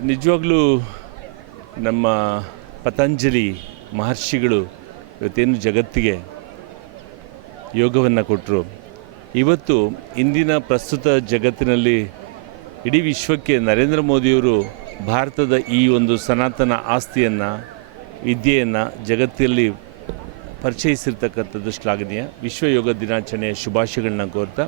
ನಿಜವಾಗ್ಲೂ ನಮ್ಮ ಪತಂಜಲಿ ಮಹರ್ಷಿಗಳು ಇವತ್ತೇನು ಜಗತ್ತಿಗೆ ಯೋಗವನ್ನು ಕೊಟ್ಟರು ಇವತ್ತು ಇಂದಿನ ಪ್ರಸ್ತುತ ಜಗತ್ತಿನಲ್ಲಿ ಇಡೀ ವಿಶ್ವಕ್ಕೆ ನರೇಂದ್ರ ಮೋದಿಯವರು ಭಾರತದ ಈ ಒಂದು ಸನಾತನ ಆಸ್ತಿಯನ್ನು, ವಿದ್ಯೆಯನ್ನು ಜಗತ್ತಲ್ಲಿ ಪರಿಚಯಿಸಿರ್ತಕ್ಕಂಥದ್ದು ಶ್ಲಾಘನೀಯ. ವಿಶ್ವ ಯೋಗ ದಿನಾಚರಣೆಯ ಶುಭಾಶಯಗಳನ್ನ ಕೋರ್ತಾ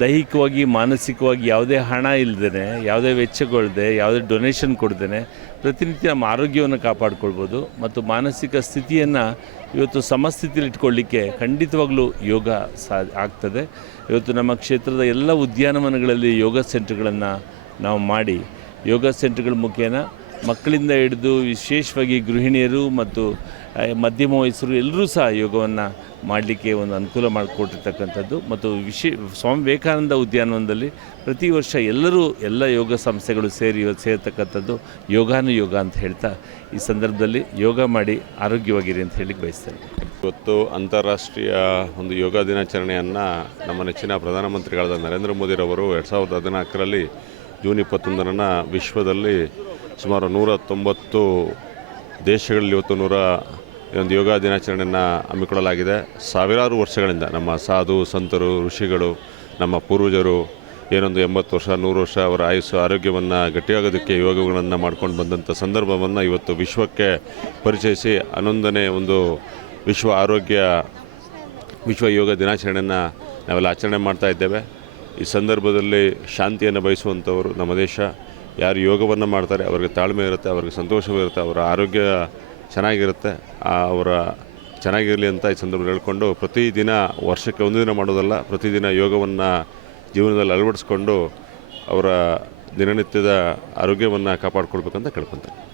ದೈಹಿಕವಾಗಿ, ಮಾನಸಿಕವಾಗಿ ಯಾವುದೇ ಹಣ ಇಲ್ಲದೇ ಯಾವುದೇ ವೆಚ್ಚಗೊಳ್ಳದೆ ಯಾವುದೇ ಡೊನೇಷನ್ ಕೊಡ್ದೇ ಪ್ರತಿನಿತ್ಯ ನಮ್ಮ ಆರೋಗ್ಯವನ್ನು ಕಾಪಾಡ್ಕೊಳ್ಬೋದು ಮತ್ತು ಮಾನಸಿಕ ಸ್ಥಿತಿಯನ್ನು ಇವತ್ತು ಸಮಸ್ಥಿತಿಯಲ್ಲಿ ಇಟ್ಕೊಳ್ಳಿಕ್ಕೆ ಖಂಡಿತವಾಗಲೂ ಯೋಗ ಸಾ, ಆಗ್ತದೆ. ಇವತ್ತು ನಮ್ಮ ಕ್ಷೇತ್ರದ ಎಲ್ಲ ಉದ್ಯಾನವನಗಳಲ್ಲಿ ಯೋಗ ಸೆಂಟರ್ಗಳನ್ನು ನಾವು ಮಾಡಿ ಯೋಗ ಸೆಂಟರ್ಗಳ ಮುಖೇನ ಮಕ್ಕಳಿಂದ ಹಿಡಿದು ವಿಶೇಷವಾಗಿ ಗೃಹಿಣಿಯರು ಮತ್ತು ಮಧ್ಯಮ ವಯಸ್ಸರು ಎಲ್ಲರೂ ಸಹ ಯೋಗವನ್ನು ಮಾಡಲಿಕ್ಕೆ ಒಂದು ಅನುಕೂಲ ಮಾಡಿಕೊಟ್ಟಿರ್ತಕ್ಕಂಥದ್ದು. ಮತ್ತು ವಿಶೇ, ಸ್ವಾಮಿ ವಿವೇಕಾನಂದ ಉದ್ಯಾನವನದಲ್ಲಿ ಪ್ರತಿ ವರ್ಷ ಎಲ್ಲರೂ ಎಲ್ಲ ಯೋಗ ಸಂಸ್ಥೆಗಳು ಸೇರಿ ಸೇರ್ತಕ್ಕಂಥದ್ದು ಯೋಗಾನು ಯೋಗ ಅಂತ ಹೇಳ್ತಾ ಈ ಸಂದರ್ಭದಲ್ಲಿ ಯೋಗ ಮಾಡಿ ಆರೋಗ್ಯವಾಗಿರಿ ಅಂತ ಹೇಳಿ ಬಯಸ್ತೇನೆ. ಇವತ್ತು ಅಂತಾರಾಷ್ಟ್ರೀಯ ಒಂದು ಯೋಗ ದಿನಾಚರಣೆಯನ್ನು ನಮ್ಮ ನೆಚ್ಚಿನ ಪ್ರಧಾನಮಂತ್ರಿಗಳಾದ ನರೇಂದ್ರ ಮೋದಿರವರು ಎರಡು ಸಾವಿರದ ಹದಿನಾಲ್ಕರಲ್ಲಿ ಜೂನ್ ಇಪ್ಪತ್ತೊಂದರನ್ನು ವಿಶ್ವದಲ್ಲಿ ಸುಮಾರು ನೂರ ತೊಂಬತ್ತು ದೇಶಗಳಲ್ಲಿ ಇವತ್ತು ನೂರ ಒಂದು ಯೋಗ ದಿನಾಚರಣೆಯನ್ನು ಹಮ್ಮಿಕೊಳ್ಳಲಾಗಿದೆ. ಸಾವಿರಾರು ವರ್ಷಗಳಿಂದ ನಮ್ಮ ಸಾಧು, ಸಂತರು, ಋಷಿಗಳು, ನಮ್ಮ ಪೂರ್ವಜರು ಏನೊಂದು ಎಂಬತ್ತು ವರ್ಷ, ನೂರು ವರ್ಷ ಅವರ ಆಯುಸ್ಸು, ಆರೋಗ್ಯವನ್ನು ಗಟ್ಟಿಯಾಗೋದಕ್ಕೆ ಯೋಗಗಳನ್ನು ಮಾಡ್ಕೊಂಡು ಬಂದಂಥ ಸಂದರ್ಭವನ್ನು ಇವತ್ತು ವಿಶ್ವಕ್ಕೆ ಪರಿಚಯಿಸಿ ಹನ್ನೊಂದನೇ ಒಂದು ವಿಶ್ವ ಆರೋಗ್ಯ, ವಿಶ್ವ ಯೋಗ ದಿನಾಚರಣೆಯನ್ನು ನಾವೆಲ್ಲ ಆಚರಣೆ ಮಾಡ್ತಾ ಇದ್ದೇವೆ. ಈ ಸಂದರ್ಭದಲ್ಲಿ ಶಾಂತಿಯನ್ನು ಬಯಸುವಂಥವರು ನಮ್ಮ ದೇಶ. ಯಾರು ಯೋಗವನ್ನು ಮಾಡ್ತಾರೆ, ಅವರಿಗೆ ತಾಳ್ಮೆ ಇರುತ್ತೆ, ಅವರಿಗೆ ಸಂತೋಷವಿರುತ್ತೆ ಅವರ ಆರೋಗ್ಯ ಚೆನ್ನಾಗಿರುತ್ತೆ ಅವರ ಚೆನ್ನಾಗಿರಲಿ ಅಂತ ಈ ಸಂದರ್ಭದಲ್ಲಿ ಹೇಳ್ಕೊಂಡು ಪ್ರತಿದಿನ ವರ್ಷಕ್ಕೆ ಒಂದು ದಿನ ಮಾಡೋದಲ್ಲ, ಪ್ರತಿದಿನ ಯೋಗವನ್ನು ಜೀವನದಲ್ಲಿ ಅಳವಡಿಸ್ಕೊಂಡು ಅವರ ದಿನನಿತ್ಯದ ಆರೋಗ್ಯವನ್ನು ಕಾಪಾಡ್ಕೊಳ್ಬೇಕಂತ ಕೇಳ್ಕೊತಾರೆ